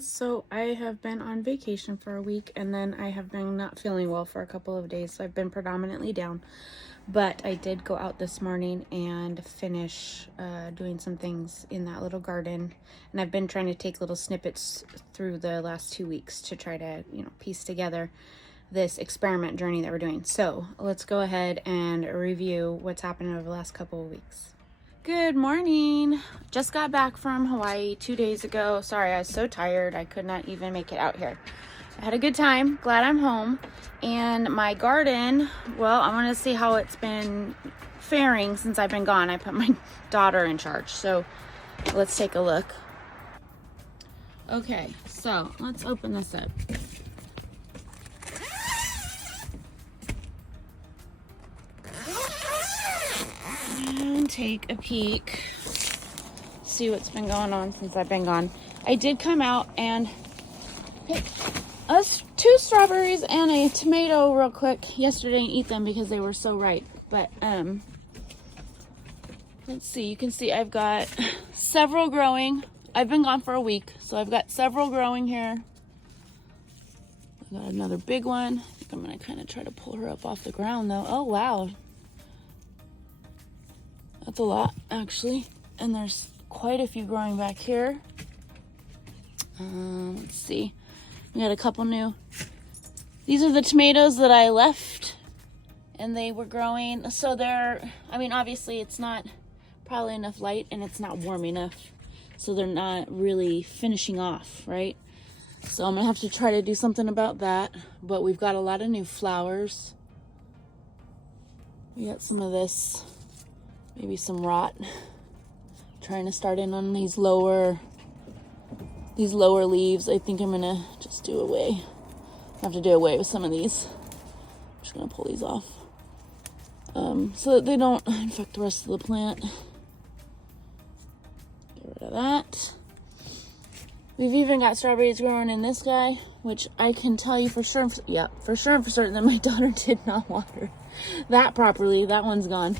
guys. So I have been on vacation for a week, and then I have been not feeling well for a couple of days, so I've been predominantly down. But I did go out this morning and finish doing some things in that little garden, and I've been trying to take little snippets through the last 2 weeks to try to, piece together this experiment journey that we're doing. So let's go ahead and review what's happened over the last couple of weeks. Good morning. Just got back from Hawaii 2 days ago. Sorry, I was so tired. I could not even make it out here. I had a good time. Glad I'm home. And my garden, well, I want to see how it's been faring since I've been gone. I put my daughter in charge. So let's take a look. Okay, so let's open this up. And take a peek, see what's been going on since I've been gone. I did come out and pick us 2 strawberries and a tomato real quick yesterday and eat them because they were so ripe. But let's see, you can see I've got several growing. I've been gone for a week, so I've got several growing here. I got another big one. I think I'm gonna kind of try to pull her up off the ground though. Oh wow, that's a lot, actually. And there's quite a few growing back here. Let's see. We got a couple new. These are the tomatoes that I left, and they were growing. So they're, obviously it's not probably enough light, and it's not warm enough. So they're not really finishing off, right? So I'm gonna have to try to do something about that. But we've got a lot of new flowers. We got some of this. Maybe some rot. Trying to start in on these lower leaves. I think I'm gonna just do away. I have to do away with some of these. I'm just gonna pull these off, so that they don't infect the rest of the plant. Get rid of that. We've even got strawberries growing in this guy, which I can tell you for sure. Yeah, for sure and for certain that my daughter did not water that properly. That one's gone.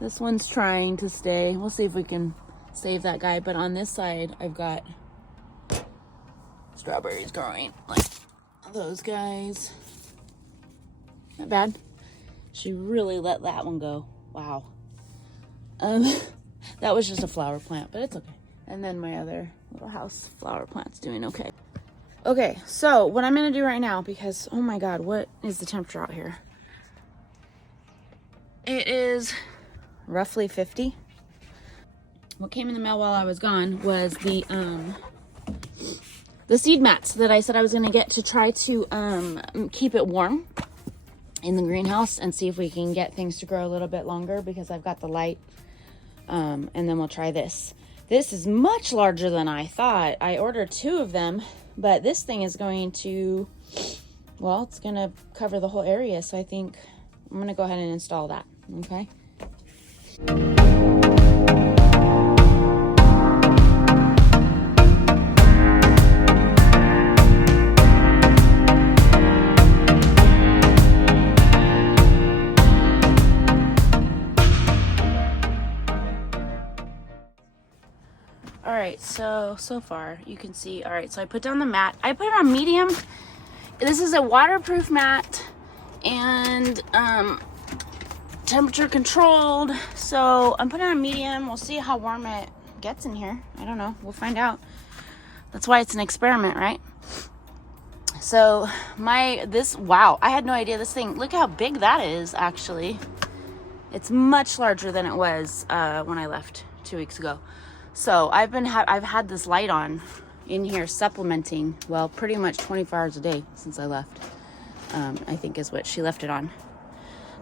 This one's trying to stay. We'll see if we can save that guy. But on this side, I've got strawberries growing like those guys. Not bad. She really let that one go. Wow. That was just a flower plant, but it's okay. And then my other little house flower plant's doing okay. Okay, so what I'm gonna do right now, because oh my God, what is the temperature out here? It is roughly 50. What came in the mail while I was gone was the seed mats that I said I was going to get to try to keep it warm in the greenhouse and see if we can get things to grow a little bit longer, because I've got the light. And then we'll try this. This is much larger than I thought. I ordered 2 of them, but this thing is going to, well, it's going to cover the whole area. So I think I'm going to go ahead and install that. Okay. All right, so far you can see. All right, so I put down the mat. I put it on medium. This is a waterproof mat and temperature controlled. So I'm putting it on medium. We'll see how warm it gets in here. I don't know. We'll find out. That's why it's an experiment, right? So wow, I had no idea this thing, look how big that is actually. It's much larger than it was when I left 2 weeks ago. So I've had this light on in here supplementing, well, pretty much 24 hours a day since I left. I think is what she left it on.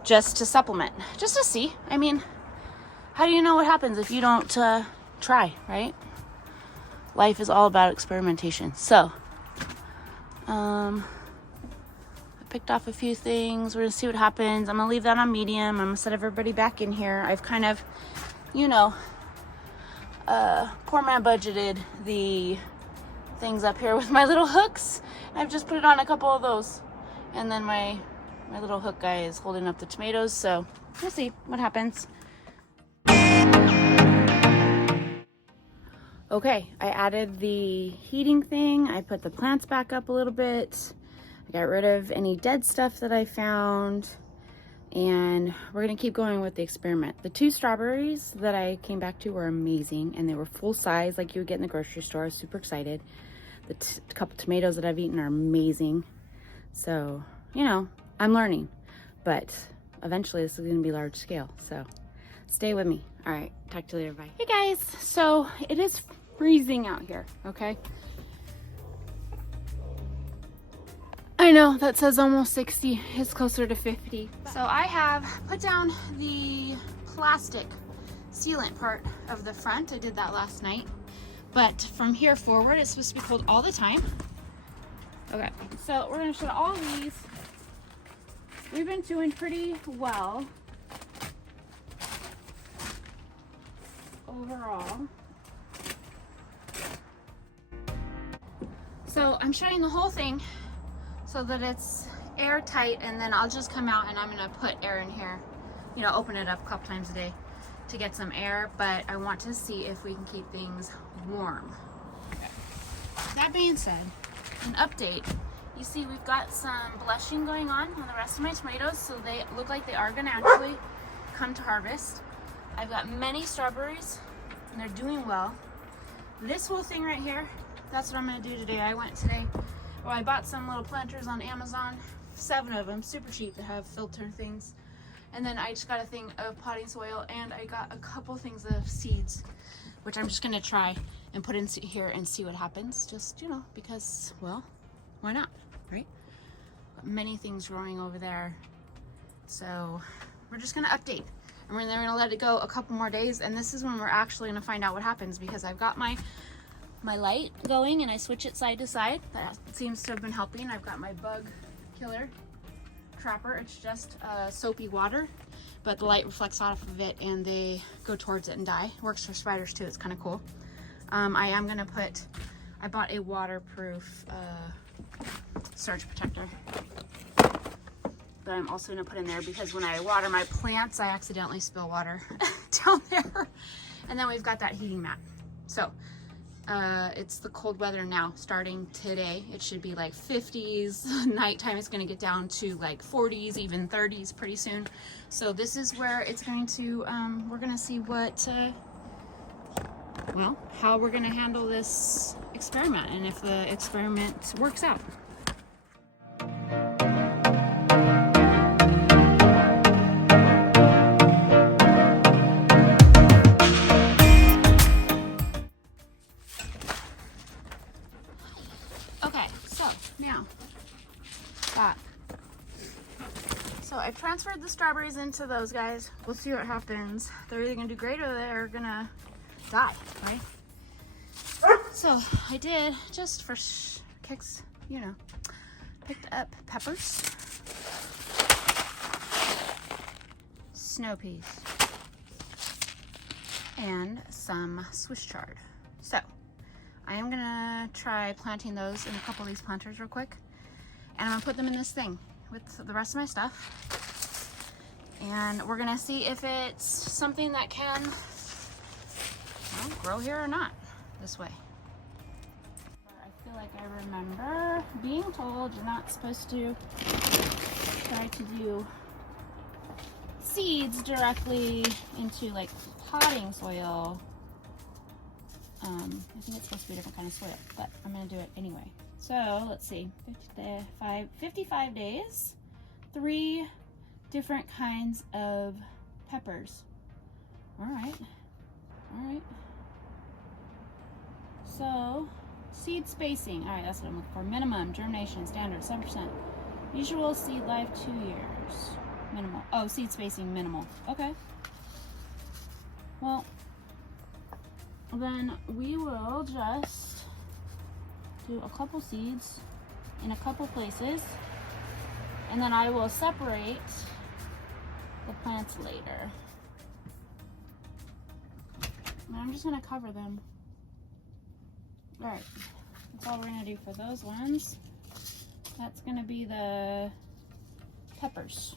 Just to supplement, just to see. How do you know what happens if you don't try, right? Life is all about experimentation. So, I picked off a few things. We're gonna see what happens. I'm gonna leave that on medium. I'm gonna set everybody back in here. I've kind of, poor man budgeted the things up here with my little hooks. I've just put it on a couple of those. And then my little hook guy is holding up the tomatoes, so we'll see what happens. Okay, I added the heating thing. I put the plants back up a little bit. I got rid of any dead stuff that I found. And we're gonna keep going with the experiment. The 2 strawberries that I came back to were amazing, and they were full size like you would get in the grocery store. I was super excited. The couple tomatoes that I've eaten are amazing. So, you know, I'm learning, but eventually this is gonna be large scale. So stay with me. All right, talk to you later, bye. Hey guys, so it is freezing out here, okay? I know that says almost 60, it's closer to 50. So I have put down the plastic sealant part of the front. I did that last night. But from here forward, it's supposed to be cold all the time. Okay, so we're gonna shut all these. We've been doing pretty well overall. So I'm shutting the whole thing so that it's airtight, and then I'll just come out and I'm gonna put air in here, you know, open it up a couple times a day to get some air, but I want to see if we can keep things warm. Okay. That being said, an update. You see we've got some blushing going on the rest of my tomatoes, so they look like they are gonna actually come to harvest. I've got many strawberries and they're doing well. This whole thing right here, that's what I'm gonna do today. I bought some little planters on Amazon, 7 of them, super cheap to have filter things. And then I just got a thing of potting soil, and I got a couple things of seeds, which I'm just gonna try and put in here and see what happens. Just, you know, because, well, why not, right? Got many things growing over there. So we're just gonna update. And we're gonna let it go a couple more days, and this is when we're actually gonna find out what happens, because I've got my light going and I switch it side to side. That seems to have been helping. I've got my bug killer trapper. It's just soapy water, but the light reflects off of it and they go towards it and die. Works for spiders too. It's kind of cool. I bought a waterproof surge protector that I'm also gonna put in there, because when I water my plants, I accidentally spill water down there. And then we've got that heating mat. So it's the cold weather now, starting today. It should be like 50s. Nighttime it's going to get down to like 40s, even 30s pretty soon. So this is where it's going to, we're going to see what, well, how we're going to handle this experiment, and if the experiment works out. So I've transferred the strawberries into those guys. We'll see what happens. They're either gonna do great or they're gonna die, right? So I did, just for kicks, you know, picked up peppers, snow peas, and some Swiss chard. So I am gonna try planting those in a couple of these planters real quick, and I'm gonna put them in this thing with the rest of my stuff, and we're gonna see if it's something that can, well, grow here or not this way. I feel like I remember being told you're not supposed to try to do seeds directly into like potting soil. I think it's supposed to be a different kind of soil, but I'm gonna do it anyway. So let's see, 55 days, 3 different kinds of peppers. All right. So seed spacing, all right, that's what I'm looking for. Minimum germination, standard, 7%. Usual seed life, 2 years. Minimal, oh, seed spacing, minimal, okay. Well, then we will just do a couple seeds in a couple places, and then I will separate the plants later. And I'm just gonna cover them. All right, that's all we're gonna do for those ones. That's gonna be the peppers.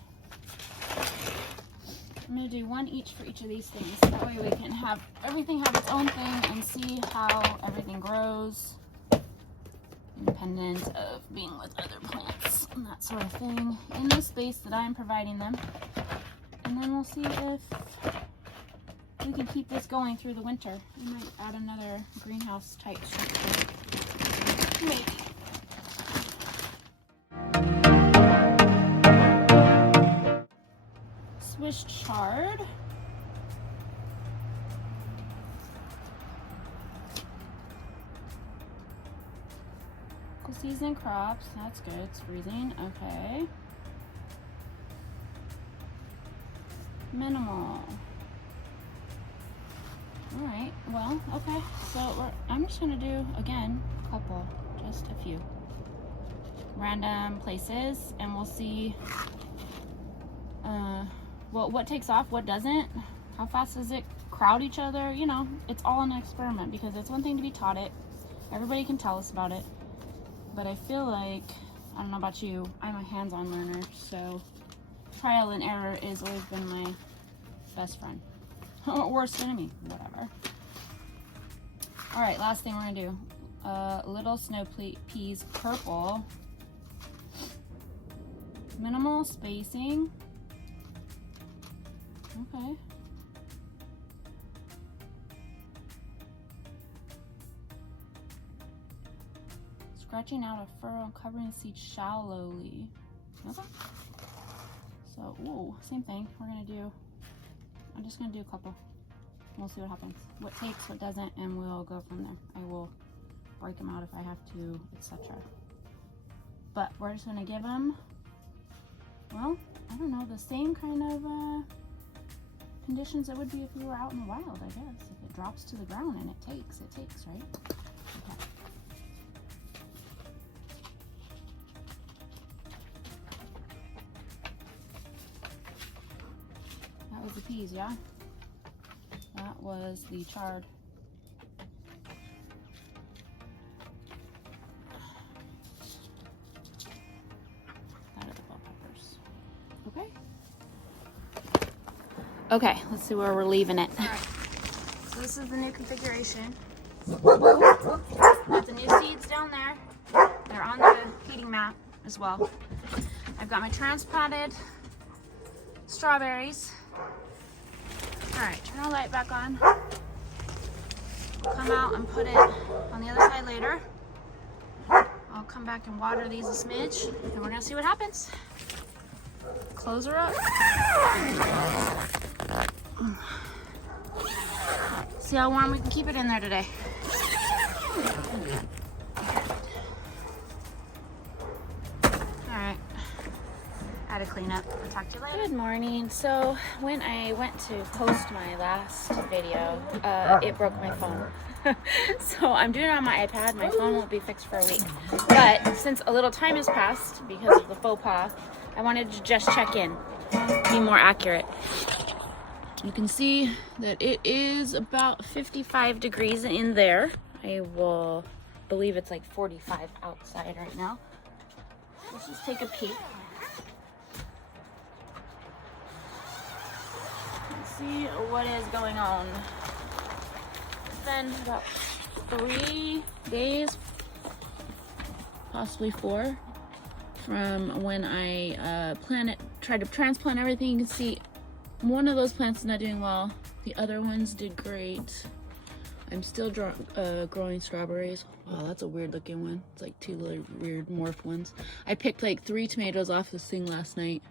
I'm gonna do one each for each of these things. That way we can have everything have its own thing and see how everything grows, independent of being with other plants and that sort of thing in the space that I'm providing them. And then we'll see if we can keep this going through the winter. We might add another greenhouse type structure. Maybe. Swiss chard. Season crops, that's good. It's freezing. Okay. Minimal. All right. Well, okay. So I'm just gonna do again a couple, just a few random places, and we'll see. Well, what takes off, what doesn't. How fast does it crowd each other? You know, it's all an experiment because it's one thing to be taught it. Everybody can tell us about it. But I feel like, I don't know about you, I'm a hands-on learner, so trial and error has always been my best friend. Or worst enemy, whatever. All right, last thing we're gonna do. Little snow peas, purple. Minimal spacing. Okay. Scratching out a furrow and covering the seed shallowly. Okay. So, ooh, same thing. I'm just gonna do a couple. We'll see what happens. What takes, what doesn't, and we'll go from there. I will break them out if I have to, etc. But we're just gonna give them, well, I don't know, the same kind of conditions it would be if we were out in the wild, I guess. If it drops to the ground and it takes, right? Okay. That was the peas, yeah? That was the chard. That are the bell peppers. Okay. Okay, let's see where we're leaving it. All right. So this is the new configuration. Got the new seeds down there. They're on the heating mat as well. I've got my transplanted strawberries. All right, turn our light back on. Come out and put it on the other side later. I'll come back and water these a smidge, and we're gonna see what happens. Close her up. See how warm we can keep it in there today. Alright. Gotta clean up. I'll talk to you later. Good morning. So when I went to post my last video, it broke my phone. So I'm doing it on my iPad. My phone won't be fixed for a week. But since a little time has passed because of the faux pas, I wanted to just check in, be more accurate. You can see that it is about 55 degrees in there. I will believe it's like 45 outside right now. Let's just take a peek. Let's see what is going on. It's been about 3 days, possibly 4, from when I tried to transplant everything. You can see one of those plants is not doing well. The other ones did great. I'm still growing strawberries. Wow, that's a weird looking one. It's like 2 little weird morph ones. I picked like 3 tomatoes off this thing last night.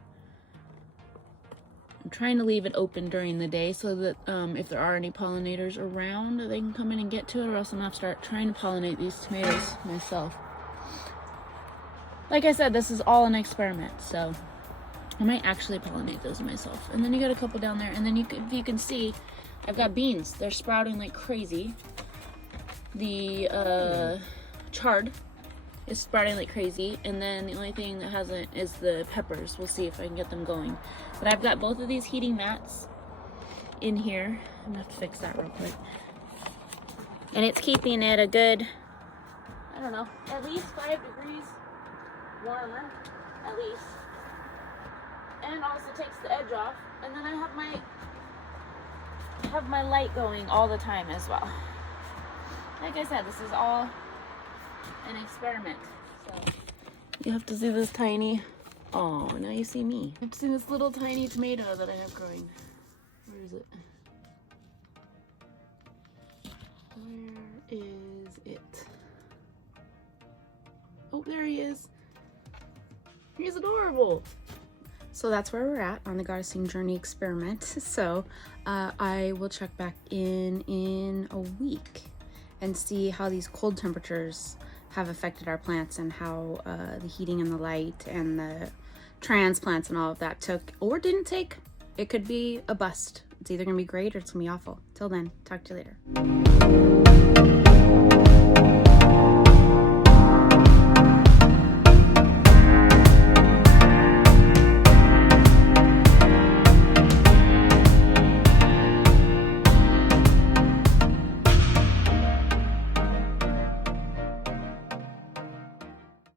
I'm trying to leave it open during the day so that if there are any pollinators around, they can come in and get to it, or else I'm gonna have to start trying to pollinate these tomatoes myself. Like I said, this is all an experiment, so I might actually pollinate those myself. And then you got a couple down there, and then if you can see, I've got beans. They're sprouting like crazy. The chard is sprouting like crazy, and then the only thing that hasn't is the peppers. We'll see if I can get them going. But I've got both of these heating mats in here. I'm gonna have to fix that real quick. And it's keeping it a good, I don't know, at least 5 degrees warmer, at least. and also takes the edge off. And then I have my light going all the time as well. Like I said, this is all an experiment. So you have to see this tiny, oh, now you see me. You have to see this little tiny tomato that I have growing. Where is it? Where is it? Oh, there he is. He's adorable. So that's where we're at on the goddessing journey experiment. So I will check back in a week and see how these cold temperatures have affected our plants and how the heating and the light and the transplants and all of that took or didn't take. It could be a bust. It's either gonna be great or it's gonna be awful. Till then, talk to you later.